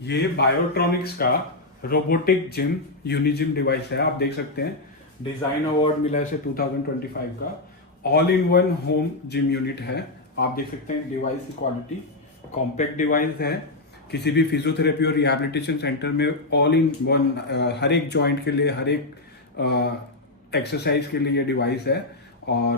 ये बायोट्रॉनिक्स का robotic gym यूनिजिम device है। आप देख सकते हैं डिजाइन अवार्ड मिला है इसे 2025 का। All in one home gym unit है। आप देख सकते हैं डिवाइस की क्वालिटी, कॉम्पैक्ट डिवाइस है। किसी भी फिजियोथेरेपी और रिहैबिलिटेशन सेंटर में ऑल इन वन हर एक जॉइंट के लिए, हर एक एक्सरसाइज के लिए ये डिवाइस है। और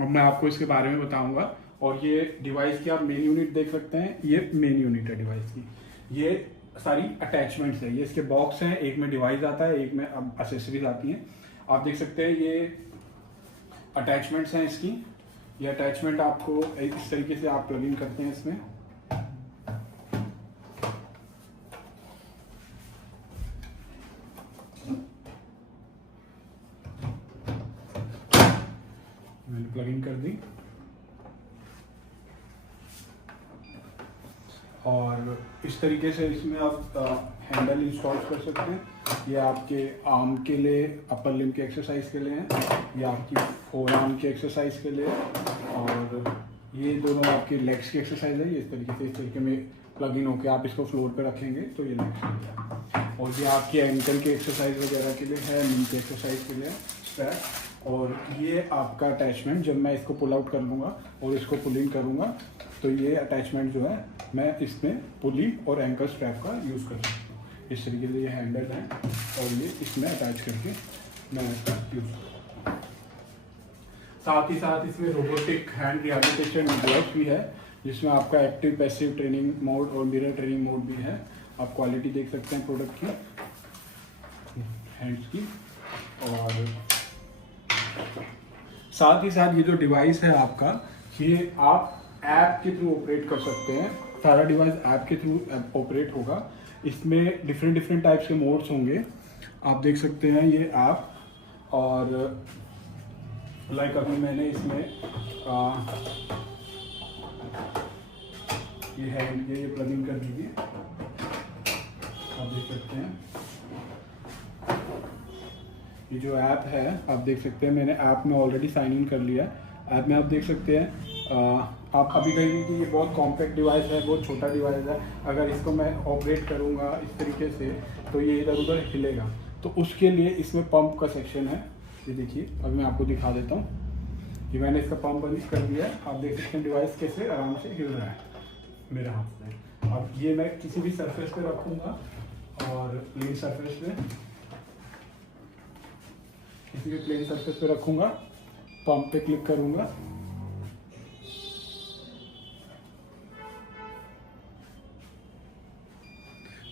अब मैं आपको इसके बारे में बताऊंगा। और ये डिवाइस की आप मेन यूनिट देख सकते हैं, ये मेन यूनिट है डिवाइस की। ये सारी अटैचमेंट्स है, ये इसके बॉक्स हैं, एक में डिवाइस आता है, एक में अब एसेसरीज आती हैं। आप देख सकते हैं ये अटैचमेंट्स हैं इसकी। ये अटैचमेंट आपको इस तरीके से आप प्लग इन करते हैं इसमें। मैंने प्लग इन कर दी और इस तरीके से इसमें आप हैंडल इंस्टॉल कर सकते हैं। ये आपके आर्म के लिए, अपर लिम्ब के एक्सरसाइज के लिए है, ये आपकी फोर आर्म की एक्सरसाइज के लिए, और ये दोनों आपकी लेग्स की एक्सरसाइज है। ये इस तरीके में प्लग इन होकर आप इसको फ्लोर पे रखेंगे तो ये लेग्स के लिए है। और ये आपकी एंकल की एक्सरसाइज वगैरह के लिए है, नी की एक्सरसाइज के लिए स्ट्रैप। और ये आपका अटैचमेंट, जब मैं इसको पुल आउट कर लूँगा और इसको पुल इन करूँगा तो ये अटैचमेंट जो है मैं इसमें पुली और एंकल स्ट्रैप का यूज़ कर सकता हूँ। इस तरीके से ये हैंडल है और ये इसमें अटैच करके मैं इसका यूज़ करूँगा। साथ ही साथ इसमें रोबोटिक हैंड रिहैबिलिटेशन डिवाइस भी है, जिसमें आपका एक्टिव पैसिव ट्रेनिंग मोड और मिरर ट्रेनिंग मोड भी है। आप क्वालिटी देख सकते हैं प्रोडक्ट की, हैंड्स की। और साथ ही साथ ये जो डिवाइस है आपका, ये आप ऐप के थ्रू ऑपरेट कर सकते हैं। सारा डिवाइस ऐप के थ्रू ऑपरेट होगा। इसमें डिफरेंट टाइप्स के मोड्स होंगे, आप देख सकते हैं ये ऐप। और लाइक अभी मैंने इसमें ये हैंड ये प्लग इन कर दीजिए, आप देख सकते हैं। ये जो ऐप है आप देख सकते हैं, मैंने ऐप में ऑलरेडी साइन इन कर लिया है। ऐप में आप देख सकते हैं आप अभी कहेंगे कि ये बहुत कॉम्पैक्ट डिवाइस है, बहुत छोटा डिवाइस है, अगर इसको मैं ऑपरेट करूँगा इस तरीके से तो ये इधर उधर हिलेगा। तो उसके लिए इसमें पंप का सेक्शन है। ये देखिए, अभी मैं आपको दिखा देता हूँ कि मैंने इसका पंप बंद कर दिया है। आप देख सकते हैं डिवाइस कैसे आराम से हिल रहा है मेरे हाथ में। अब ये मैं किसी भी सरफेस पे रखूँगा और प्लेन सरफेस पे, किसी भी प्लेन सरफेस पे रखूँगा, पंप पे क्लिक करूँगा,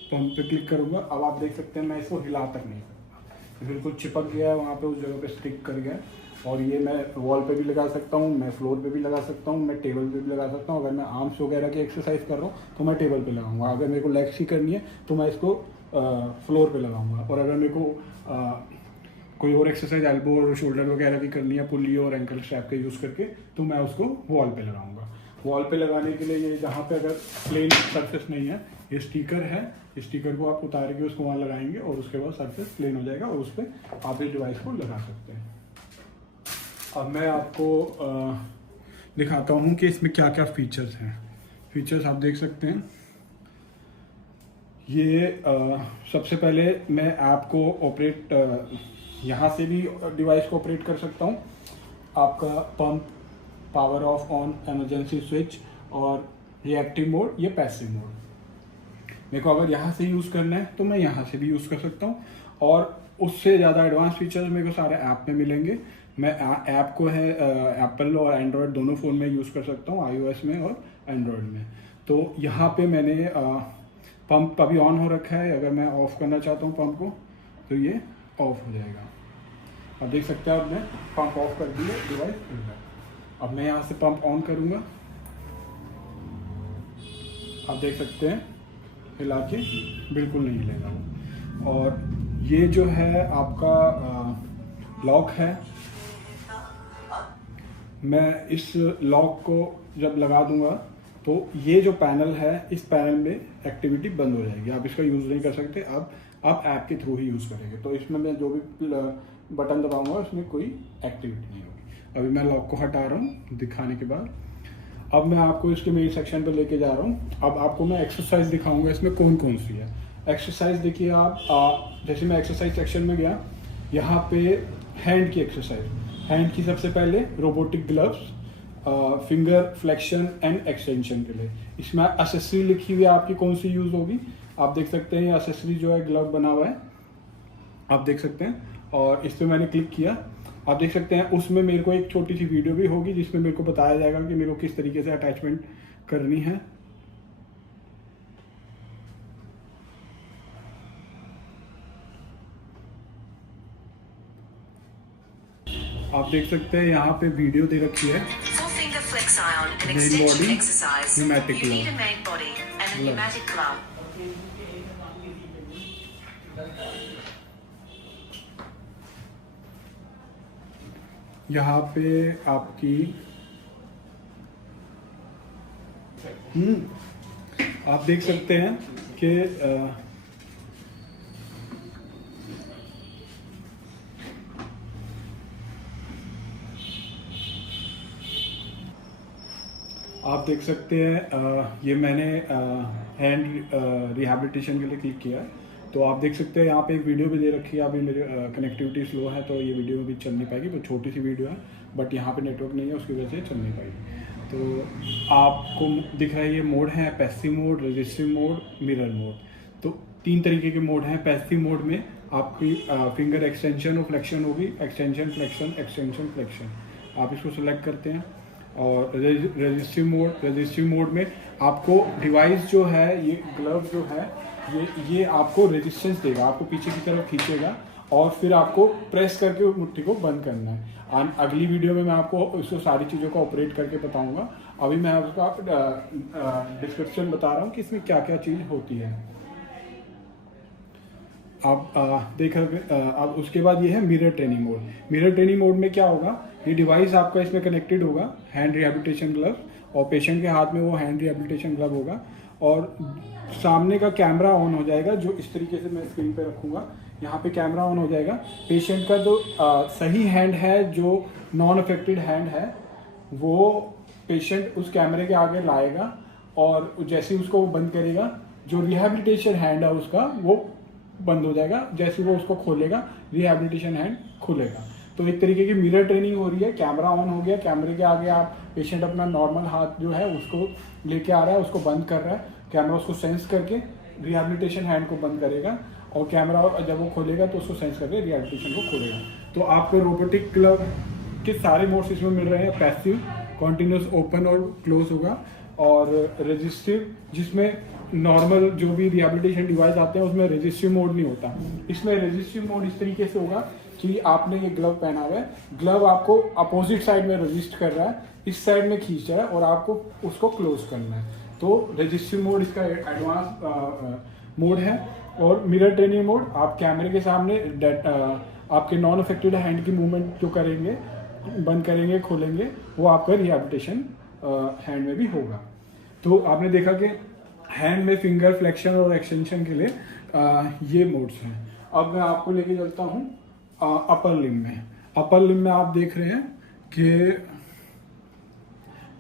पंप पे क्लिक करूंगा। अब आप देख सकते हैं मैं इसको हिला तक नहीं सकता, बिल्कुल चिपक गया है वहाँ पे, उस जगह पे स्टिक कर गया। और ये मैं वॉल पे भी लगा सकता हूँ, मैं फ्लोर पे भी लगा सकता हूँ, मैं टेबल पे भी लगा सकता हूँ। अगर मैं आर्म्स वगैरह की एक्सरसाइज कर रहा हूँ तो मैं टेबल पे लगाऊंगा। अगर मेरे को लेग्स की करनी है तो मैं इसको फ्लोर पे लगाऊंगा। और अगर मेरे को कोई और एक्सरसाइज एल्बो और शोल्डर वगैरह की करनी है पुली और एंकल स्ट्रैप का यूज़ करके, तो मैं उसको वॉल पे लगाऊंगा। वॉल पे लगाने के लिए ये जहाँ पे अगर प्लेन सरफेस नहीं है, ये स्टिकर है, स्टिकर को आप उतार के उसको वहाँ लगाएंगे और उसके बाद सरफेस प्लेन हो जाएगा और उस पर आप इस डिवाइस को लगा सकते हैं। अब मैं आपको दिखाता हूँ कि इसमें क्या क्या फीचर्स हैं। फीचर्स आप देख सकते हैं। ये सबसे पहले मैं ऐप को ऑपरेट यहाँ से भी डिवाइस को ऑपरेट कर सकता हूँ। आपका pump, power of on, emergency switch और रिएक्टिव मोड, ये पैसिव मोड। मेरे को अगर यहाँ से यूज़ करना है तो मैं यहाँ से भी यूज़ कर सकता हूँ। और उससे ज़्यादा एडवांस फीचर्स मेरे को सारे ऐप में मिलेंगे। मैं ऐप को है एप्पल और एंड्रॉयड दोनों फ़ोन में यूज़ कर सकता हूँ, iOS में और एंड्रॉयड में। तो यहाँ पे मैंने पंप अभी ऑन हो रखा है। अगर मैं ऑफ़ करना चाहता हूँ पंप को तो ये ऑफ हो जाएगा। अब देख सकते हैं, अब मैं पंप ऑफ कर दिया, डिवाइस खुल गया। अब मैं यहाँ से पंप ऑन करूँगा, आप देख सकते हैं हिला के बिल्कुल नहीं हिलेगा वो। और ये जो है आपका लॉक है, मैं इस लॉक को जब लगा दूंगा तो ये जो पैनल है, इस पैनल में एक्टिविटी बंद हो जाएगी। आप इसका यूज़ नहीं कर सकते, अब आप ऐप के थ्रू ही यूज़ करेंगे। तो इसमें मैं जो भी बटन दबाऊंगा उसमें कोई एक्टिविटी नहीं होगी। अभी मैं लॉक को हटा रहा हूँ दिखाने के बाद। अब मैं आपको इसके मेन सेक्शन पे लेके जा रहा हूँ। अब आपको मैं एक्सरसाइज दिखाऊंगा इसमें कौन कौन सी है। एक्सरसाइज देखिए आप, जैसे मैं एक्सरसाइज सेक्शन में गया, यहाँ पे हैंड की एक्सरसाइज, हैंड की सबसे पहले robotic gloves, finger flexion and extension के लिए। इसमें एसेसरी लिखी हुई है आपकी कौन सी यूज होगी, आप देख सकते हैं। एसेसरी जो है ग्लव बना हुआ है, आप देख सकते हैं, और इस पर मैंने क्लिक किया, आप देख सकते हैं। उसमें मेरे को एक छोटी सी वीडियो भी होगी जिसमें मेरे को बताया जाएगा कि मेरे को किस तरीके से अटैचमेंट करनी है। आप देख सकते हैं यहाँ पे वीडियो दे रखी है। Main body pneumatic glove. यहाँ पे आपकी आप देख सकते हैं कि आप देख सकते हैं ये मैंने हैंड रिहैबिलिटेशन के लिए क्लिक किया है। तो आप देख सकते हैं यहाँ पे एक वीडियो भी दे रखी है। अभी मेरे कनेक्टिविटी स्लो है तो ये वीडियो भी चल नहीं पाएगी, तो छोटी सी वीडियो है, बट यहाँ पे नेटवर्क नहीं है उसकी वजह से चल नहीं पाएगी। तो आपको दिख रहा है ये मोड है, passive mode, resistive mode, mirror mode. तो 3 तरीके के मोड हैं। पैसिव मोड में आपकी फिंगर एक्सटेंशन और फ्लेक्शन होगी, एक्सटेंशन फ्लेक्शन, एक्सटेंशन फ्लेक्शन, आप इसको सिलेक्ट करते हैं। और रजिस्टिव मोड में आपको डिवाइस जो है, ये ग्लव जो है, ये आपको रेजिस्टेंस देगा, आपको पीछे की तरफ खींचेगा और फिर आपको प्रेस करके मुट्ठी को बंद करना है। अगली वीडियो में मैं आपको इसको सारी चीज़ों को ऑपरेट करके बताऊंगा। अभी मैं आपको डिस्क्रिप्शन बता रहा हूँ कि इसमें क्या क्या चीज़ होती है। आप देख अब उसके बाद ये है mirror training mode. Mirror training mode में क्या होगा, ये डिवाइस आपका इसमें कनेक्टेड होगा, हैंड रिहैबिलिटेशन ग्लव, और पेशेंट के हाथ में वो हैंड रिहैबिलिटेशन ग्लव होगा, और सामने का कैमरा ऑन हो जाएगा, जो इस तरीके से मैं स्क्रीन पे रखूँगा। यहाँ पे कैमरा ऑन हो जाएगा। पेशेंट का जो सही हैंड है, जो नॉन अफेक्टेड हैंड है, वो पेशेंट उस कैमरे के आगे लाएगा, और जैसे ही उसको वो बंद करेगा, जो रिहैबिलिटेशन हैंड है उसका वो बंद हो जाएगा। जैसे वो उसको खोलेगा, रिहैबिलिटेशन हैंड खुलेगा। तो एक तरीके की मिरर ट्रेनिंग हो रही है। कैमरा ऑन हो गया, कैमरे के आगे आप पेशेंट अपना नॉर्मल हाथ जो है उसको लेके आ रहा है, उसको बंद कर रहा है, कैमरा उसको सेंस करके रिहैबिलिटेशन हैंड को बंद करेगा, और कैमरा जब वो खोलेगा तो उसको सेंस करके रिहैबिलिटेशन को खोलेगा। तो आपको रोबोटिक ग्लव के सारे मोड्स इसमें मिल रहे हैं। पैसिव, कॉन्टिन्यूस ओपन और क्लोज होगा, और रजिस्टिव जिसमें नॉर्मल जो भी रिहैबिलिटेशन डिवाइस आते हैं उसमें रजिस्टिव मोड नहीं होता। इसमें रजिस्टिव मोड इस तरीके से होगा कि आपने ये ग्लव पहना हुआ है, ग्लव आपको अपोजिट साइड में रजिस्ट कर रहा है, इस साइड में खींच रहा है, और आपको उसको क्लोज करना है। तो रजिस्टिव मोड इसका एडवांस मोड है। और मिरर ट्रेनिंग मोड, आप कैमरे के सामने आपके नॉन अफेक्टेड हैंड की मूवमेंट जो करेंगे, बंद करेंगे, खोलेंगे, वो आपका रिहैबिलिटेशन हैंड में भी होगा। तो आपने देखा कि हैंड में फिंगर फ्लेक्शन और एक्सटेंशन के लिए ये मोड्स हैं। अब मैं आपको लेके चलता हूँ अपर लिम्ब में। अपर लिम्ब में आप देख रहे हैं कि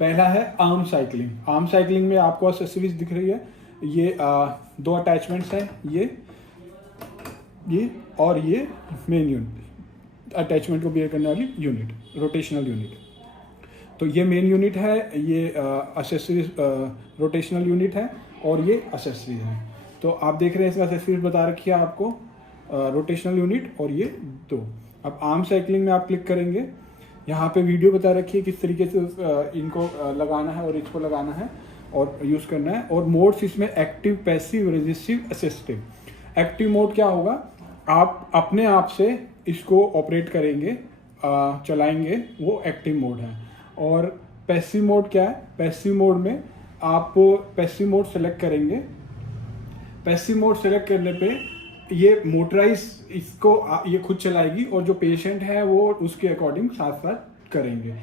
पहला है आर्म साइकिलिंग। आर्म साइकिलिंग में आपको एक्सेसरीज दिख रही है। ये 2 अटैचमेंट्स हैं, ये और ये मेन यूनिट, अटैचमेंट को बियर करने वाली यूनिट, रोटेशनल यूनिट। तो ये मेन यूनिट है, ये एक्सेसरीज रोटेशनल यूनिट है, और ये एक्सेसरीज है। तो आप देख रहे हैं इसमें एक्सेसरीज बता रखी है आपको, रोटेशनल यूनिट और ये 2। अब आर्म साइकिलिंग में आप क्लिक करेंगे, यहाँ पे वीडियो बता रखी है किस तरीके से इनको लगाना है और इसको लगाना है और यूज़ करना है। और मोड्स इसमें active, passive, resistive, assistive. Active mode क्या होगा, आप अपने आप से इसको ऑपरेट करेंगे, चलाएंगे, वो एक्टिव मोड है। और पैसिव मोड क्या है, पैसिव मोड में आप पैसिव मोड सेलेक्ट करेंगे। पैसिव मोड सेलेक्ट करने पे ये मोटराइज इसको ये खुद चलाएगी, और जो पेशेंट है वो उसके अकॉर्डिंग साथ साथ करेंगे।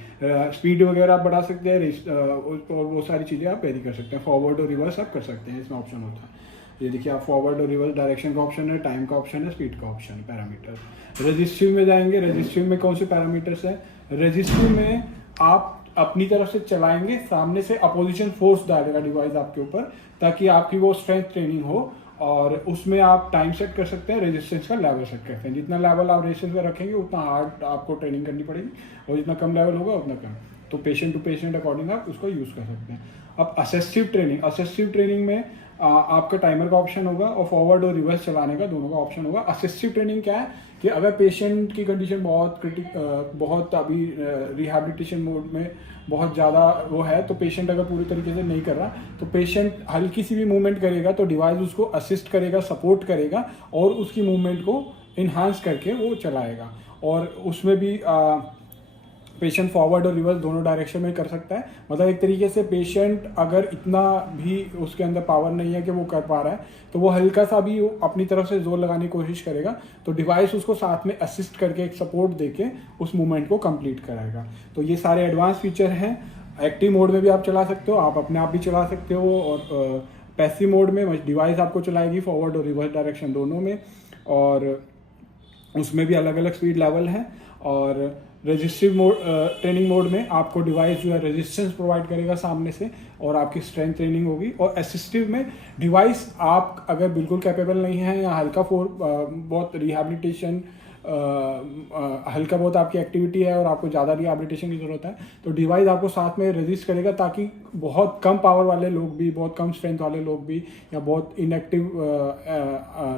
स्पीड वगैरह आप बढ़ा सकते हैं, और वो सारी चीज़ें आप वेरी कर सकते हैं। फॉरवर्ड और रिवर्स आप कर सकते हैं, इसमें ऑप्शन होता है। ये देखिए, आप फॉरवर्ड और रिवर्स डायरेक्शन का ऑप्शन है, टाइम का ऑप्शन है, स्पीड का ऑप्शन है, पैरामीटर। रजिस्टिव में जाएंगे, रजिस्टिव में कौन से पैरामीटर्स है, रजिस्टिव में आप अपनी तरफ से चलाएंगे, सामने से अपोजिशन फोर्स डालेगा डिवाइस आपके ऊपर, ताकि आपकी वो स्ट्रेंथ ट्रेनिंग हो। और उसमें आप टाइम सेट कर सकते हैं, रेजिस्टेंस का लेवल सेट कर सकते हैं। जितना लेवल आप रेजिस्टेंस का रखेंगे उतना हार्ड आपको ट्रेनिंग करनी पड़ेगी, और जितना कम लेवल होगा उतना कम। तो पेशेंट टू पेशेंट अकॉर्डिंग आप उसको यूज़ कर सकते हैं। अब असिस्टिव ट्रेनिंग में आपका टाइमर का ऑप्शन होगा और फॉरवर्ड और रिवर्स चलाने का दोनों का ऑप्शन होगा। असिस्टिव ट्रेनिंग क्या है कि अगर पेशेंट की कंडीशन बहुत अभी रिहैबिलिटेशन मोड में बहुत ज़्यादा वो है, तो पेशेंट अगर पूरी तरीके से नहीं कर रहा, तो पेशेंट हल्की सी भी मूवमेंट करेगा तो डिवाइस उसको असिस्ट करेगा, सपोर्ट करेगा और उसकी मूवमेंट को इन्हांस करके वो चलाएगा। और उसमें भी पेशेंट फॉरवर्ड और रिवर्स दोनों डायरेक्शन में कर सकता है। मतलब एक तरीके से पेशेंट अगर इतना भी उसके अंदर पावर नहीं है कि वो कर पा रहा है, तो वो हल्का सा भी अपनी तरफ से जोर लगाने की कोशिश करेगा, तो डिवाइस उसको साथ में असिस्ट करके एक सपोर्ट देके उस मूवमेंट को कंप्लीट कराएगा। तो ये सारे एडवांस फीचर हैं। एक्टिव मोड में भी आप चला सकते हो, आप अपने आप भी चला सकते हो, और पैसिव मोड में डिवाइस आपको चलाएगी फॉरवर्ड और रिवर्स डायरेक्शन दोनों में, और उसमें भी अलग अलग स्पीड लेवल है। और रेजिस्टिव मोड ट्रेनिंग मोड में आपको डिवाइस जो है रेजिस्टेंस प्रोवाइड करेगा सामने से, और आपकी स्ट्रेंथ ट्रेनिंग होगी। और असिस्टिव में डिवाइस आप अगर बिल्कुल कैपेबल नहीं है या बहुत रिहैबिलिटेशन हल्का बहुत आपकी एक्टिविटी है और आपको ज़्यादा रिहैबिलिटेशन की ज़रूरत है, तो डिवाइस आपको साथ में रेजिस्ट करेगा, ताकि बहुत कम पावर वाले लोग भी, बहुत कम स्ट्रेंथ वाले लोग भी, या बहुत इनएक्टिव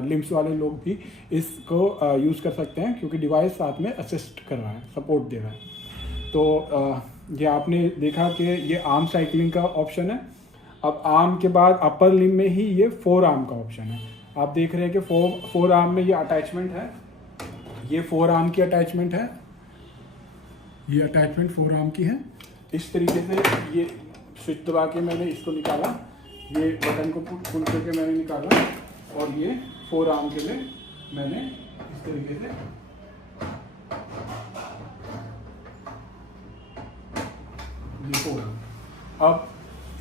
लिम्स वाले लोग भी इसको यूज़ कर सकते हैं, क्योंकि डिवाइस साथ में असिस्ट कर रहा है, सपोर्ट दे रहा है। तो ये आपने देखा कि ये आर्म साइकिलिंग का ऑप्शन है। अब आर्म के बाद अपर लिम में ही ये फोर आर्म का ऑप्शन है। आप देख रहे हैं कि फोर आर्म में ये अटैचमेंट है, ये फोर आर्म की अटैचमेंट है, ये अटैचमेंट फोर आर्म की है। इस तरीके से ये स्विच दबा के मैंने इसको निकाला, ये बटन को पुल करके मैंने निकाला, और ये फोर आर्म के लिए मैंने इस तरीके से ये फोर आर्म। अब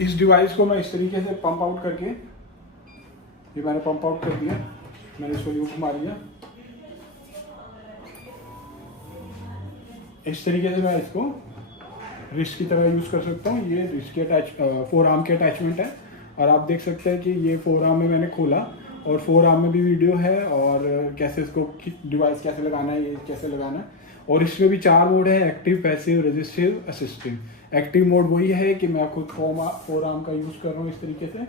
इस डिवाइस को मैं इस तरीके से पंप आउट करके, ये मैंने पंप आउट कर दिया, मैंने इसको यूं घुमा लिया। इस तरीके से मैं इसको रिस्ट की तरह यूज़ कर सकता हूँ। ये रिस्ट की फोर आर्म की अटैचमेंट है, और आप देख सकते हैं कि ये फोर आर्म में मैंने खोला, और फोर आर्म में भी वीडियो है, और कैसे इसको डिवाइस कैसे लगाना है, ये कैसे लगाना है। और इसमें भी 4 मोड है: active, passive, resistive, assistive. Active mode वही है कि मैं खुद फोर आर्म का यूज़ कर रहा हूँ इस तरीके से,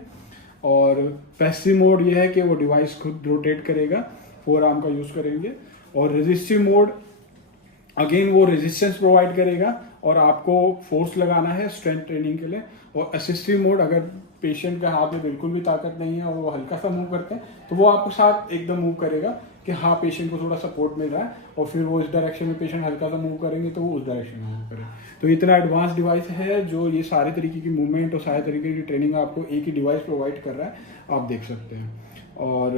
और पैसिव मोड ये है कि वो डिवाइस खुद रोटेट करेगा, फोर आर्म का यूज़ करेंगे। और रेजिस्टिव मोड अगेन वो रेजिस्टेंस प्रोवाइड करेगा, और आपको फोर्स लगाना है स्ट्रेंथ ट्रेनिंग के लिए। और असिस्टिव मोड, अगर पेशेंट के हाथ में बिल्कुल भी ताकत नहीं है और वो हल्का सा मूव करते हैं, तो वो आपको साथ एकदम मूव करेगा कि हाँ पेशेंट को थोड़ा सपोर्ट मिल रहा है, और फिर वो इस डायरेक्शन में पेशेंट हल्का सा मूव करेंगे तो वो उस डायरेक्शन में मूव करें। तो इतना एडवांस डिवाइस है जो ये सारे तरीके की मूवमेंट और सारे तरीके की ट्रेनिंग आपको एक ही डिवाइस प्रोवाइड कर रहा है, आप देख सकते हैं। और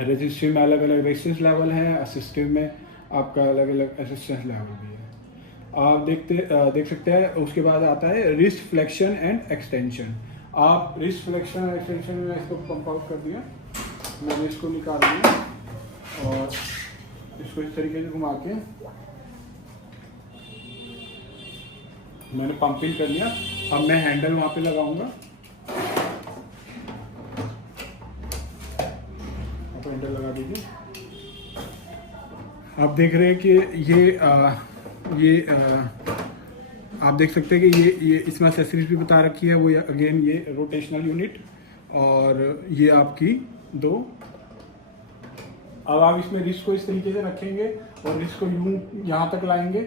रेजिस्टिव में अलग अलग रेजिस्टेंस लेवल है, असिस्टिव में आपका अलग अलग असिस्टेंस लेवल भी है, आप देख सकते हैं। उसके बाद आता है रिस्ट फ्लेक्शन एंड एक्सटेंशन। आप रिस्ट फ्लेक्शन एंड एक्सटेंशन में इसको पंप आउट कर दिया, मैंने इसको निकाल दिया, और इसको इस तरीके से घुमा के मैंने पंपिंग कर लिया। अब मैं हैंडल वहाँ पे लगाऊंगा, आप हैंडल लगा दीजिए। आप देख रहे हैं कि आप देख सकते हैं कि ये इसमें एक्सेसरीज भी बता रखी है। वो अगेन ये रोटेशनल यूनिट, और ये आपकी 2। अब आप इसमें रिस्ट को इस तरीके से रखेंगे और रिस्ट को यूं यहाँ तक लाएंगे,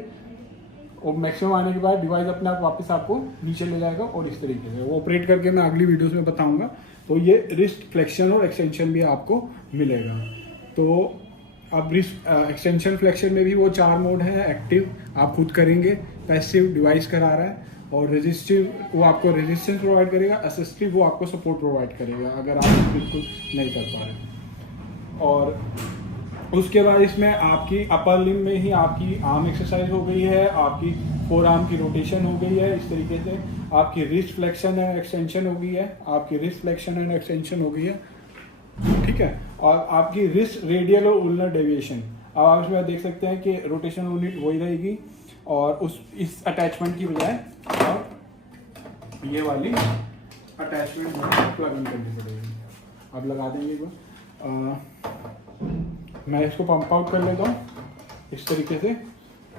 और मैक्सिमम आने के बाद डिवाइस अपने आप वापस आपको नीचे ले जाएगा, और इस तरीके से वो ऑपरेट करके मैं अगली वीडियोस में बताऊंगा। तो ये रिस्ट फ्लेक्शन और एक्सटेंशन भी आपको मिलेगा। तो अब रिस्ट एक्सटेंशन फ्लेक्शन में भी वो 4 मोड है: एक्टिव आप खुद करेंगे, पैसिव डिवाइस करा रहा है, और रेजिस्टिव वो आपको रेजिस्टेंस प्रोवाइड करेगा, असिस्टिव वो आपको सपोर्ट प्रोवाइड करेगा अगर आप बिल्कुल नहीं कर पा रहे। और उसके बाद इसमें आपकी अपर लिम में ही आपकी आर्म एक्सरसाइज हो गई है, आपकी फोर आर्म की रोटेशन हो गई है, इस तरीके से आपकी रिस्ट फ्लेक्शन एंड एक्सटेंशन हो गई है, आपकी रिस्ट फ्लेक्शन एंड एक्सटेंशन हो गई है, ठीक है। और आपकी रिस्ट रेडियल और उलनर डेविएशन, अब आप इसमें देख सकते हैं कि रोटेशनल यूनिट वही रहेगी, और इस अटैचमेंट की बजाय अब ये वाली अटैचमेंट प्लग इन करनी पड़ेगी। अब लगा देंगे एक बार। मैं इसको पंप आउट कर लेता हूँ इस तरीके से।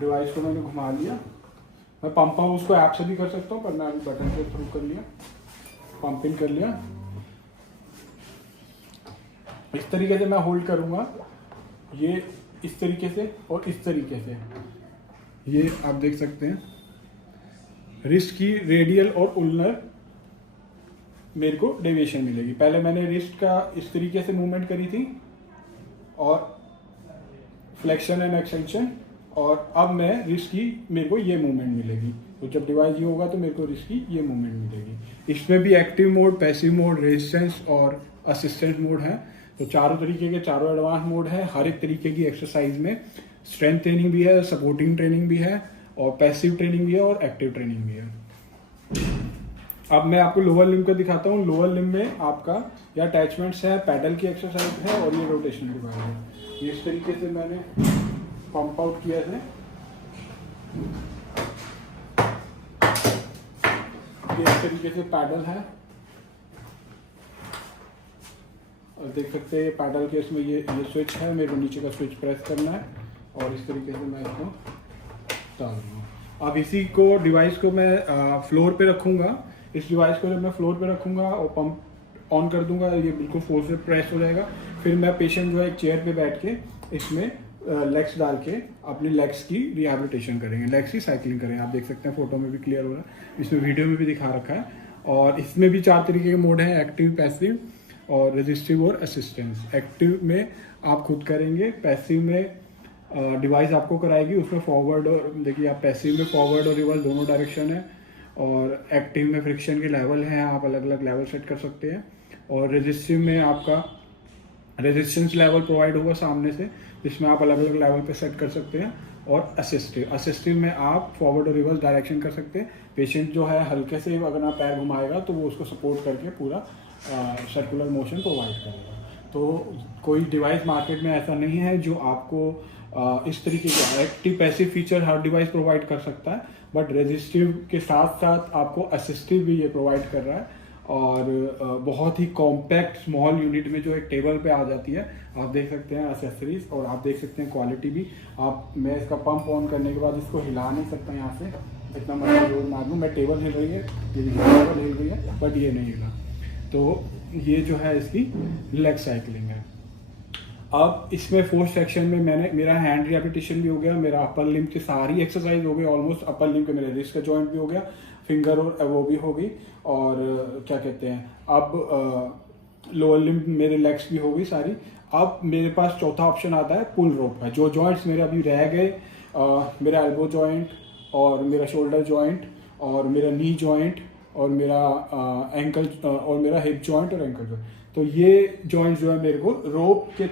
डिवाइस को मैंने घुमा लिया। मैं पंप आउट उसको ऐप से भी कर सकता हूँ, पर मैं अभी बटन के थ्रू कर लिया, पंप इन कर लिया। इस तरीके से मैं होल्ड करूँगा, ये इस तरीके से और इस तरीके से। ये आप देख सकते हैं रिस्ट की रेडियल और उल्नर मेरे को डेविएशन मिलेगी। पहले मैंने रिस्ट का इस तरीके से मूवमेंट करी थी और फ्लेक्शन एंड एक्सटेंशन, और अब मैं रिस्ट की मेरे को ये मूवमेंट मिलेगी। तो जब डिवाइस ये होगा तो मेरे को रिस्ट की ये मूवमेंट मिलेगी। इसमें भी active mode, passive mode, resistance और असिस्टेंट मोड है। तो चारों तरीके के चारों एडवांस मोड है। हर एक तरीके की एक्सरसाइज में स्ट्रेंथ ट्रेनिंग भी है, सपोर्टिंग ट्रेनिंग भी है, और पैसिव ट्रेनिंग भी है, और एक्टिव ट्रेनिंग भी है। अब मैं आपको लोअर लिम्ब का दिखाता हूँ। लोअर लिम्ब में आपका ये अटैचमेंट्स है, पैडल की एक्सरसाइज है, और ये रोटेशनल डिवाइस है। ये इस तरीके से मैंने पंप आउट किया है। ये इस तरीके से पैडल है, और देख सकते हैं पैडल के इसमें ये स्विच है। मेरे को नीचे का स्विच प्रेस करना है और इस तरीके से मैं इसको डाल दूँगा। अब इसी को डिवाइस को मैं फ्लोर पे रखूँगा। इस डिवाइस को जब मैं फ्लोर पे रखूँगा और पंप ऑन कर दूंगा, ये बिल्कुल फोर्स से प्रेस हो जाएगा। फिर मैं पेशेंट जो है एक चेयर पे बैठ के इसमें लेग्स डाल के अपने लेग्स की रिहैबिलिटेशन करेंगे, लेग्स की साइकिलिंग करेंगे। आप देख सकते हैं फोटो में भी क्लियर हो रहा है, इसमें वीडियो में भी दिखा रखा है। और इसमें भी 4 तरीके के मोड हैं, एक्टिव, पैसिव और रेजिस्टिव और असिस्टेंस। एक्टिव में आप खुद करेंगे, पैसिव में डिवाइस आपको कराएगी। उसमें फॉरवर्ड और देखिए आप पैसिव में फॉरवर्ड और रिवर्स दोनों डायरेक्शन है, और एक्टिव में फ्रिक्शन के लेवल हैं, आप अलग अलग लेवल सेट कर सकते हैं। और रेजिस्टिव में आपका रेजिस्टेंस लेवल प्रोवाइड होगा सामने से, जिसमें आप अलग अलग लेवल पे सेट कर सकते हैं। और असिस्टिव में आप फॉरवर्ड और रिवर्स डायरेक्शन कर सकते हैं। पेशेंट जो है हल्के से अगर आप पैर घुमाएगा तो वो उसको सपोर्ट करके पूरा सर्कुलर मोशन प्रोवाइड करेगा। तो कोई डिवाइस मार्केट में ऐसा नहीं है जो आपको इस तरीके के एक्टिव पैसिव फीचर हर डिवाइस प्रोवाइड कर सकता है, बट रेजिस्टिव के साथ साथ आपको असिस्टिव भी ये प्रोवाइड कर रहा है। और बहुत ही कॉम्पैक्ट स्मॉल यूनिट में जो एक टेबल पे आ जाती है। आप देख सकते हैं एसेसरीज, और आप देख सकते हैं क्वालिटी भी। मैं इसका पंप ऑन करने के बाद इसको हिला नहीं सकता यहाँ से, इतना मर्जी जोर मार लूँ। मैं टेबल हिल रही है, टेबल हिल रही है, बट ये नहीं हिला। तो ये जो है इसकी लेग साइकिलिंग है। अब इसमें फोर्थ सेक्शन में मेरा हैंड रिहैबिलिटेशन भी हो गया, मेरा अपर लिम्ब की सारी एक्सरसाइज हो गई ऑलमोस्ट। अपर लिम्ब के मेरे रिस्ट का जॉइंट भी हो गया, फिंगर और वो भी हो गई, और क्या कहते हैं अब लोअर लिम्ब मेरे लेग्स भी हो गई सारी। अब मेरे पास चौथा ऑप्शन आता है पुल रोप का। जो जॉइंट्स मेरे अभी रह गए, मेरा एल्बो जॉइंट और मेरा शोल्डर जॉइंट और मेरा नी जॉइंट और मेरा एंकल और मेरा हिप जॉइंट और एंकल जॉइंट, तो ये जॉइंट्स जो है मेरे को रोप के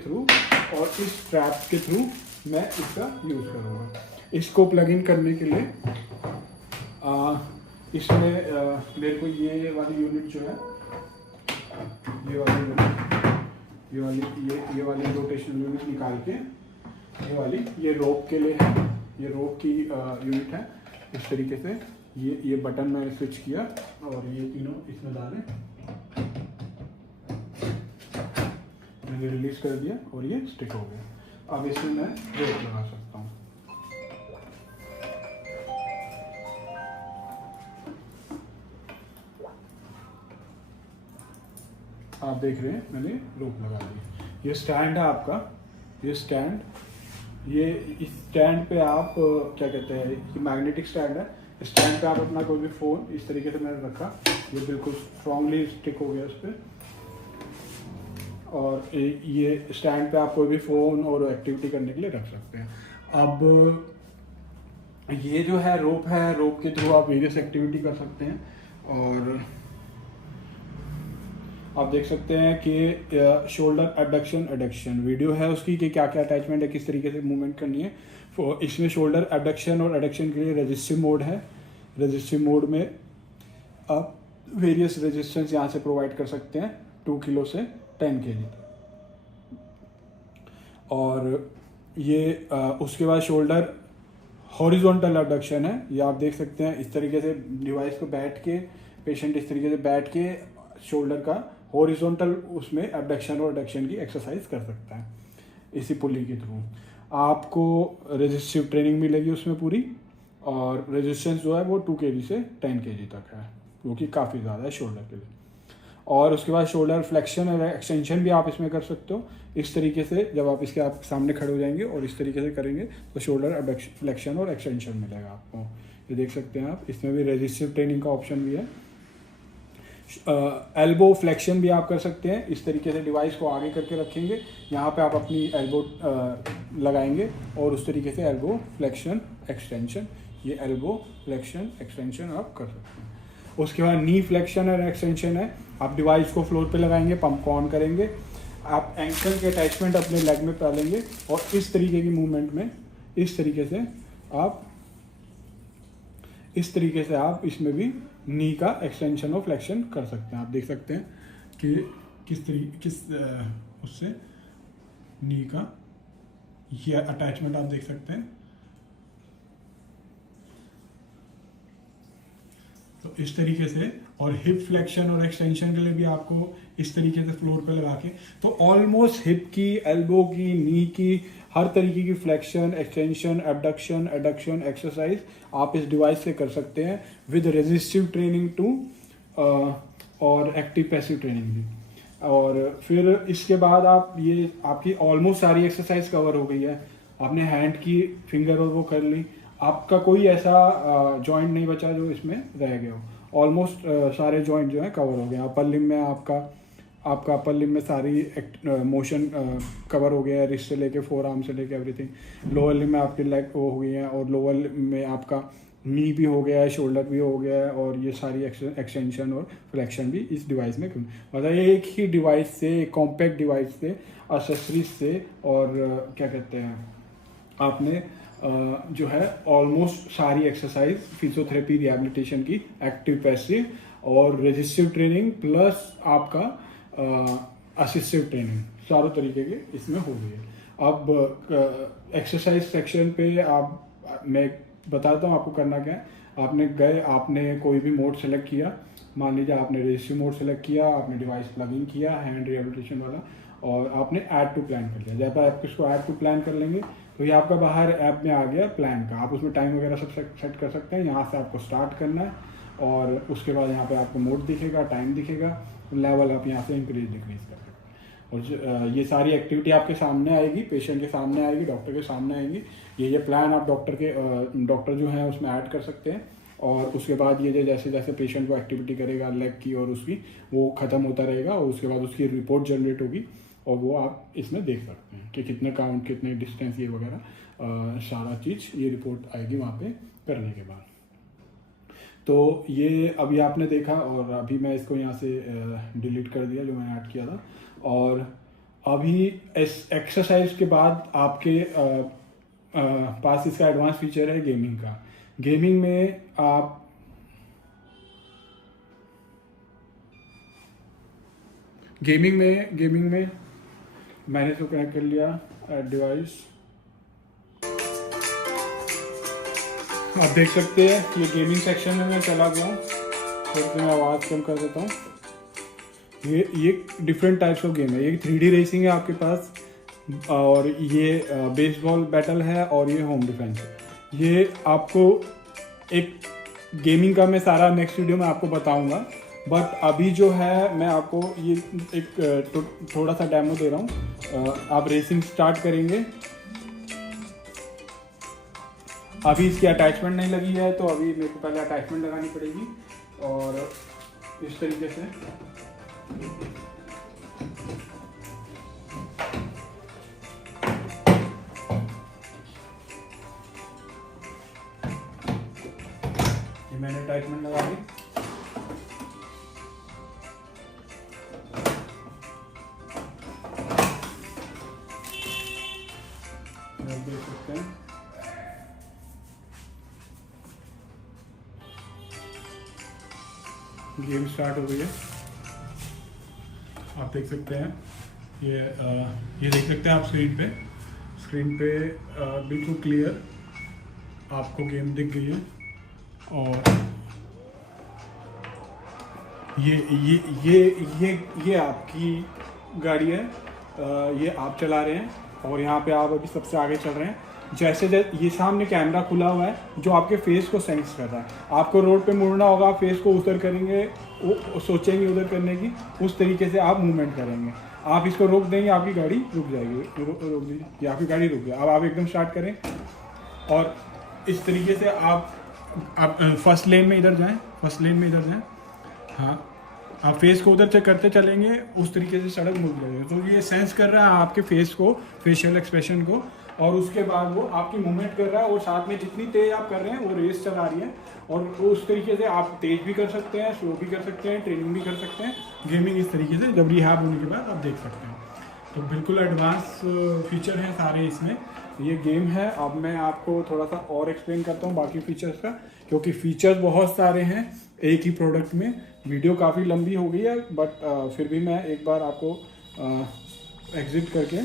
थ्रू और इस स्ट्रैप के थ्रू मैं इसका यूज़ करूँगा। इसको प्लग इन करने के लिए इसमें मेरे को ये वाली यूनिट जो है, ये वाली रोटेशनल यूनिट निकाल के ये रोप के लिए है, ये रोप की यूनिट है। इस तरीके से ये बटन मैंने स्विच किया और ये तीनों इसमें डाले, मैंने रिलीज कर दिया और ये स्टिक हो गया। अब इसमें मैं रोप लगा सकता हूँ। आप देख रहे हैं मैंने रोप लगा दी। ये स्टैंड है आपका, ये स्टैंड, ये इस स्टैंड पे आप क्या कहते हैं, ये मैग्नेटिक स्टैंड है। स्टैंड पे आप अपना कोई भी फ़ोन इस तरीके से मैंने रखा, ये बिल्कुल स्ट्रांगली स्टिक हो गया इस पर। और ये स्टैंड पे आप कोई भी फ़ोन और एक्टिविटी करने के लिए रख सकते हैं। अब ये जो है रोप के थ्रू आप वेरियस एक्टिविटी कर सकते हैं। और आप देख सकते हैं कि शोल्डर एबडक्शन एडक्शन वीडियो है उसकी, कि क्या क्या अटैचमेंट है, किस तरीके से मूवमेंट करनी है। इसमें शोल्डर एबडक्शन और एडक्शन के लिए रेजिस्टिव मोड है। रेजिस्टिव मोड में आप वेरियस रेजिस्टेंस यहाँ से प्रोवाइड कर सकते हैं, 2 किलो से 10 kg। और ये उसके बाद शोल्डर हॉरिजॉन्टल एबडक्शन है, ये आप देख सकते हैं। इस तरीके से डिवाइस को बैठ के पेशेंट इस तरीके से बैठ के शोल्डर का हॉरिजॉन्टल उसमें एबडक्शन और एडक्शन की एक्सरसाइज कर सकता है इसी पुली के थ्रू। आपको रेजिस्टिव ट्रेनिंग मिलेगी उसमें पूरी, और रेजिस्टेंस जो है वो 2 kg से 10 kg तक है, जो कि काफ़ी ज़्यादा है शोल्डर के लिए। और उसके बाद शोल्डर फ्लेक्शन और एक्सटेंशन भी आप इसमें कर सकते हो। इस तरीके से जब आप इसके आप सामने खड़े हो जाएंगे और इस तरीके से करेंगे तो शोल्डर फ्लेक्शन और एक्सटेंशन मिलेगा आपको। ये देख सकते हैं आप, इसमें भी रेजिस्टिव ट्रेनिंग का ऑप्शन भी है। एल्बो फ्लेक्शन भी आप कर सकते हैं। इस तरीके से डिवाइस को आगे करके रखेंगे, यहाँ पे आप अपनी एल्बो लगाएंगे और उस तरीके से एल्बो फ्लेक्शन एक्सटेंशन, ये एल्बो फ्लेक्शन एक्सटेंशन आप कर सकते हैं। उसके बाद नी फ्लेक्शन और एक्सटेंशन है, आप डिवाइस को फ्लोर पे लगाएंगे, पंप को ऑन करेंगे, आप एंकल के अटैचमेंट अपने लेग में डालेंगे और इस तरीके की मूवमेंट में इस तरीके से आप इसमें भी नी का एक्सटेंशन और फ्लेक्शन कर सकते हैं। आप देख सकते हैं कि उससे नी का ये अटैचमेंट आप देख सकते हैं। तो इस तरीके से, और हिप फ्लेक्शन और एक्सटेंशन के लिए भी आपको इस तरीके से फ्लोर पे लगा के, तो ऑलमोस्ट हिप की, एल्बो की, नी की, हर तरीके की flexion, extension, abduction, adduction exercise आप इस डिवाइस से कर सकते हैं विद रेजिस्टिव ट्रेनिंग टू और एक्टिव पैसिव ट्रेनिंग भी। और फिर इसके बाद आप ये आपकी ऑलमोस्ट सारी एक्सरसाइज कवर हो गई है। आपने हैंड की फिंगर और वो कर ली, आपका कोई ऐसा जॉइंट नहीं बचा जो इसमें रह गया हो। ऑलमोस्ट सारे जॉइंट जो है कवर हो गए। अपर लिम में आपका अपर लिम में सारी मोशन कवर हो गया है, रिस्ट से लेके फोर आर्म से लेके एवरीथिंग। लोअर लिम में आपकी लेग वो हो गई है, और लोअर लिम में आपका नी भी हो गया है, शोल्डर भी हो गया है, और ये सारी एक्सटेंशन और फ्लेक्शन भी इस डिवाइस में मतलब एक ही डिवाइस से, एक कॉम्पैक्ट डिवाइस से, एक्सेसरीज से, और क्या कहते हैं आपने जो है ऑलमोस्ट सारी एक्सरसाइज फिजियोथेरेपी रिहैबिलिटेशन की, एक्टिव पैसिव और रेजिस्टिव ट्रेनिंग प्लस आपका असिस्टिव ट्रेनिंग, चारों तरीके के इसमें हो गई है। अब एक्सरसाइज सेक्शन पे मैं बताता हूँ आपको करना क्या है। आपने कोई भी मोड सेलेक्ट किया, मान लीजिए आपने रेजिस्टिव मोड सेलेक्ट किया, आपने डिवाइस प्लगिंग किया हैंड रिहैबिलिटेशन वाला, और आपने ऐड टू प्लान कर लिया। जब आप इसको ऐड टू प्लान कर लेंगे तो ये आपका बाहर ऐप में आ गया प्लान का। आप उसमें टाइम वगैरह सब सेट कर सकते हैं। यहाँ से आपको स्टार्ट करना है, और उसके बाद यहाँ पे आपको मोड दिखेगा, टाइम दिखेगा, लेवल आप यहाँ से इंक्रीज डिक्रीज कर सकते हैं। और ये सारी एक्टिविटी आपके सामने आएगी, पेशेंट के सामने आएगी, डॉक्टर के सामने आएगी। ये प्लान आप डॉक्टर जो है उसमें ऐड कर सकते हैं। और उसके बाद ये जैसे जैसे पेशेंट को एक्टिविटी करेगा लेग की और उसकी, वो ख़त्म होता रहेगा, और उसके बाद उसकी रिपोर्ट जनरेट होगी, और वो आप इसमें देख सकते हैं कि कितने काउंट, कितने डिस्टेंस, ये वगैरह सारा चीज़ ये रिपोर्ट आएगी वहाँ पे करने के बाद। तो ये अभी आपने देखा, और अभी मैं इसको यहाँ से डिलीट कर दिया जो मैंने ऐड किया था। और अभी इस एक्सरसाइज के बाद आपके पास इसका एडवांस फीचर है गेमिंग का। गेमिंग में गेमिंग में मैंने इसको कनेक्ट कर लिया डिवाइस। आप देख सकते हैं कि ये गेमिंग सेक्शन में मैं चला गया हूँ, तो मैं आवाज़ कम कर देता हूँ। ये डिफरेंट टाइप्स ऑफ गेम है। ये 3D रेसिंग है आपके पास, और ये बेसबॉल बैटल है, और ये होम डिफेंस है। ये आपको एक गेमिंग का मैं सारा नेक्स्ट वीडियो में आपको बताऊंगा, बट अभी जो है मैं आपको ये एक थोड़ा सा डेमो दे रहा हूँ। आप रेसिंग स्टार्ट करेंगे। अभी इसकी अटैचमेंट नहीं लगी है, तो अभी मेरे को पहले अटैचमेंट लगानी पड़ेगी, और इस तरीके से ये मैंने अटैचमेंट लगा दी। देख सकते हैं गेम स्टार्ट हो गई है। आप देख सकते हैं ये देख सकते हैं आप स्क्रीन पे बिल्कुल क्लियर आपको गेम दिख गई है। और ये आपकी गाड़ी है, ये आप चला रहे हैं और यहाँ पे आप अभी सबसे आगे चल रहे हैं। जैसे ये सामने कैमरा खुला हुआ है जो आपके फेस को सेंस कर रहा है। आपको रोड पे मुड़ना होगा, आप फेस को उधर करेंगे, वो सोचेंगे उधर करने की, उस तरीके से आप मूवमेंट करेंगे। आप इसको रोक देंगे, आपकी गाड़ी रुक जाएगी। रोक दीजिए, ये आपकी गाड़ी रुक गई। अब आप एकदम स्टार्ट करें और इस तरीके से आप फर्स्ट लेन में इधर जाएं, फर्स्ट लेन में इधर जाएं। हाँ, आप फेस को उधर से करते चलेंगे, उस तरीके से सड़क मुड़ जाएगी। तो ये सेंस कर रहा है आपके फेस को, फेशियल एक्सप्रेशन को, और उसके बाद वो आपकी मूवमेंट कर रहा है। और साथ में जितनी तेज आप कर रहे हैं वो रेस चला रही है। और उस तरीके से आप तेज भी कर सकते हैं, स्लो भी कर सकते हैं, ट्रेनिंग भी कर सकते हैं। गेमिंग इस तरीके से जब रिहैब होने के बाद आप देख सकते हैं। तो बिल्कुल एडवांस फीचर हैं सारे इसमें। ये गेम है। अब मैं आपको थोड़ा सा और एक्सप्लेन करता हूँ बाकी फीचर्स का, क्योंकि फीचर्स बहुत सारे हैं एक ही प्रोडक्ट में। वीडियो काफ़ी लंबी हो गई है, बट फिर भी मैं एक बार आपको एग्जिट करके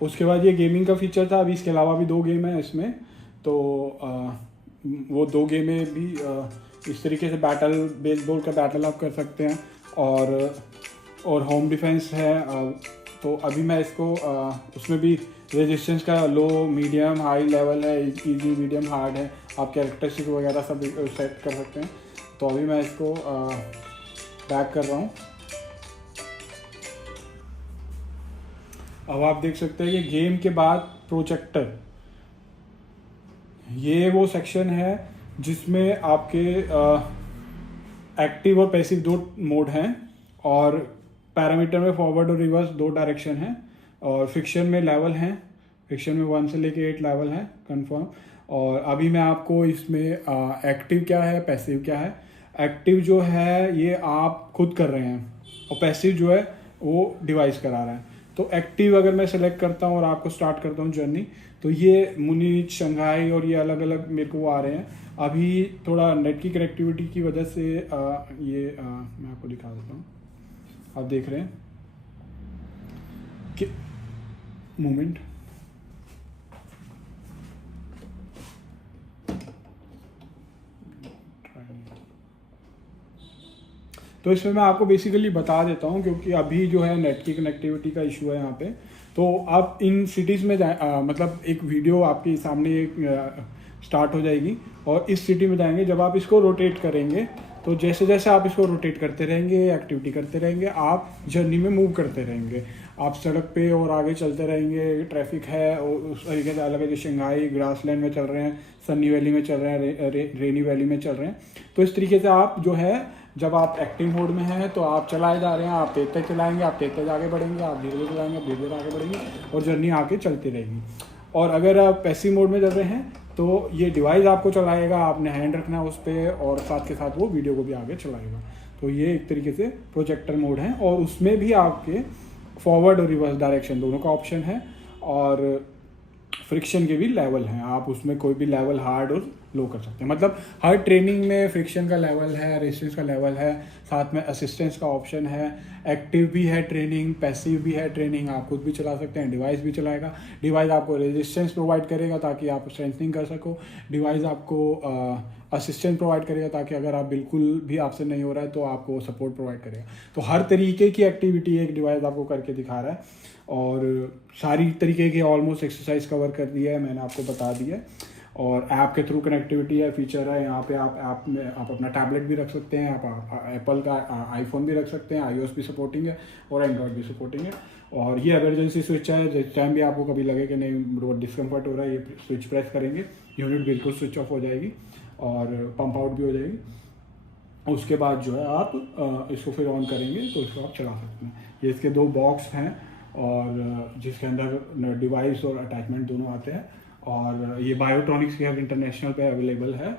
उसके बाद ये गेमिंग का फीचर था। अभी इसके अलावा भी 2 गेम हैं इसमें। तो वो 2 गेमें भी इस तरीके से बेसबॉल का बैटल आप कर सकते हैं। और होम डिफेंस है। तो अभी मैं इसको उसमें भी रेजिस्टेंस का लो, मीडियम, हाई लेवल है, इजी, मीडियम, हार्ड है। आप कैरेक्टरिस्टिक वगैरह सब सेट कर सकते हैं। तो अभी मैं इसको बैक कर रहा हूँ। अब आप देख सकते हैं कि गेम के बाद प्रोजेक्टर, ये वो सेक्शन है जिसमें आपके एक्टिव और पैसिव 2 मोड हैं। और पैरामीटर में फॉरवर्ड और रिवर्स 2 डायरेक्शन हैं। और फिक्शन में लेवल हैं, फिक्शन में 1 से लेके 8 लेवल हैं कंफर्म। और अभी मैं आपको इसमें एक्टिव क्या है, पैसिव क्या है। एक्टिव जो है ये आप खुद कर रहे हैं, और पैसिव जो है वो डिवाइस करा रहा है। तो एक्टिव अगर मैं सेलेक्ट करता हूँ और आपको स्टार्ट करता हूँ जर्नी, तो ये मुनीच, शंघाई और ये अलग अलग मेरे को आ रहे हैं। अभी थोड़ा नेट की कनेक्टिविटी की वजह से मैं आपको दिखा देता हूँ। आप देख रहे हैं कि मूवमेंट, तो इसमें मैं आपको बेसिकली बता देता हूँ, क्योंकि अभी जो है नेट की कनेक्टिविटी का इशू है यहाँ पे। तो आप इन सिटीज़ में मतलब एक वीडियो आपके सामने स्टार्ट हो जाएगी और इस सिटी में जाएंगे। जब आप इसको रोटेट करेंगे, तो जैसे जैसे आप इसको रोटेट करते रहेंगे, एक्टिविटी करते रहेंगे, आप जर्नी में मूव करते रहेंगे। आप सड़क पे और आगे चलते रहेंगे। ट्रैफिक है और उस तरीके से अलग अलग, शंघाई ग्रासलैंड में चल रहे हैं, सनी वैली में चल रहे हैं, रेनी वैली में चल रहे हैं। तो इस तरीके से आप जो है, जब आप एक्टिव मोड में हैं तो आप चलाए जा रहे हैं, आप तेज तेज चलाएंगे, आप तेज तेज आगे बढ़ेंगे, आप धीरे धीरे चलाएंगे, आप धीरे धीरे आगे बढ़ेंगे, और जर्नी आगे चलती रहेगी। और अगर आप पैसिव मोड में चल रहे हैं तो ये डिवाइस आपको चलाएगा, आपने हैंड रखना है उस पर, और साथ के साथ वो वीडियो को भी आगे चलाएगा। तो ये एक तरीके से प्रोजेक्टर मोड है। और उसमें भी आपके फॉरवर्ड और रिवर्स डायरेक्शन दोनों का ऑप्शन है। और फ्रिक्शन के भी लेवल हैं, आप उसमें कोई भी लेवल हार्ड और लो कर सकते हैं। मतलब हर ट्रेनिंग में फ्रिक्शन का लेवल है, रेजिस्टेंस का लेवल है, साथ में असिस्टेंस का ऑप्शन है। एक्टिव भी है ट्रेनिंग, पैसिव भी है ट्रेनिंग, आप खुद भी चला सकते हैं, डिवाइस भी चलाएगा। डिवाइस आपको रेजिस्टेंस प्रोवाइड करेगा ताकि आप स्ट्रेंथनिंग कर सको। डिवाइस आपको असिस्टेंस प्रोवाइड करेगा ताकि अगर आप बिल्कुल भी आपसे नहीं हो रहा है तो आपको सपोर्ट प्रोवाइड करेगा। तो हर तरीके की एक्टिविटी एक डिवाइस आपको करके दिखा रहा है। और सारी तरीके की ऑलमोस्ट एक्सरसाइज कवर कर दिया है, मैंने आपको बता दिया है। और ऐप के थ्रू कनेक्टिविटी है, फीचर है। यहाँ पे आप ऐप में आप अपना टैबलेट भी रख सकते हैं, आप एप्पल का आईफोन भी रख सकते हैं, iOS भी सपोर्टिंग है और एंड्रॉयड भी सपोर्टिंग है। और ये इमरजेंसी स्विच है, जिस टाइम भी आपको कभी लगे कि नहीं डिस्कम्फर्ट हो रहा है, ये स्विच प्रेस करेंगे, यूनिट बिल्कुल स्विच ऑफ हो जाएगी और पंप आउट भी हो जाएगी। उसके बाद जो है आप इसको फिर ऑन करेंगे तो इसको आप चला सकते हैं। ये इसके 2 बॉक्स हैं और जिसके अंदर डिवाइस और अटैचमेंट दोनों आते हैं। और ये बायोट्रॉनिक्स के इंटरनेशनल पे अवेलेबल है।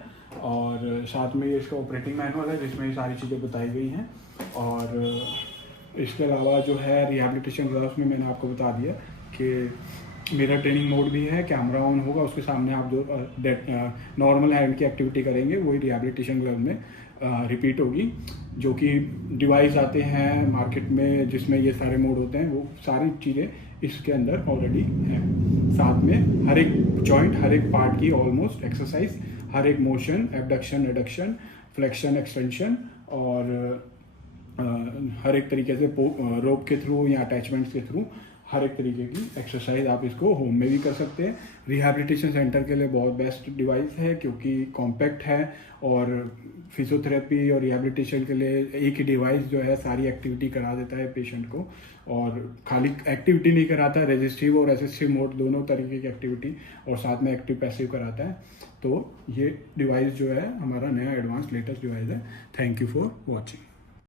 और साथ में ये इसका ऑपरेटिंग मैनुअल है जिसमें ये सारी चीज़ें बताई गई हैं। और इसके अलावा जो है रिहैबिलिटेशन ग्राफ्स में मैंने आपको बता दिया कि मिरर ट्रेनिंग मोड भी है, कैमरा ऑन होगा, उसके सामने आप जो नॉर्मल हैंड की एक्टिविटी करेंगे वही रिहैबिलिटेशन ग्लव में रिपीट होगी। जो कि डिवाइस आते हैं मार्केट में जिसमें ये सारे मोड होते हैं, वो सारी चीज़ें इसके अंदर ऑलरेडी हैं। साथ में हर एक जॉइंट, हर एक पार्ट की ऑलमोस्ट एक्सरसाइज, हर एक motion, abduction, adduction, flexion, extension और हर एक तरीके से रोप के थ्रू या अटैचमेंट्स के थ्रू हर एक तरीके की एक्सरसाइज आप इसको होम में भी कर सकते हैं। रिहैबिलिटेशन सेंटर के लिए बहुत बेस्ट डिवाइस है क्योंकि कॉम्पैक्ट है और फिजियोथेरेपी और रिहैबिलिटेशन के लिए एक ही डिवाइस जो है सारी एक्टिविटी करा देता है पेशेंट को। और खाली एक्टिविटी नहीं कराता है, रेजिस्टिव और असिस्टिव मोड दोनों तरीके की एक्टिविटी और साथ में एक्टिव पैसिव कराता है। तो ये डिवाइस जो है हमारा नया एडवांस लेटेस्ट डिवाइस है। Thank you for watching.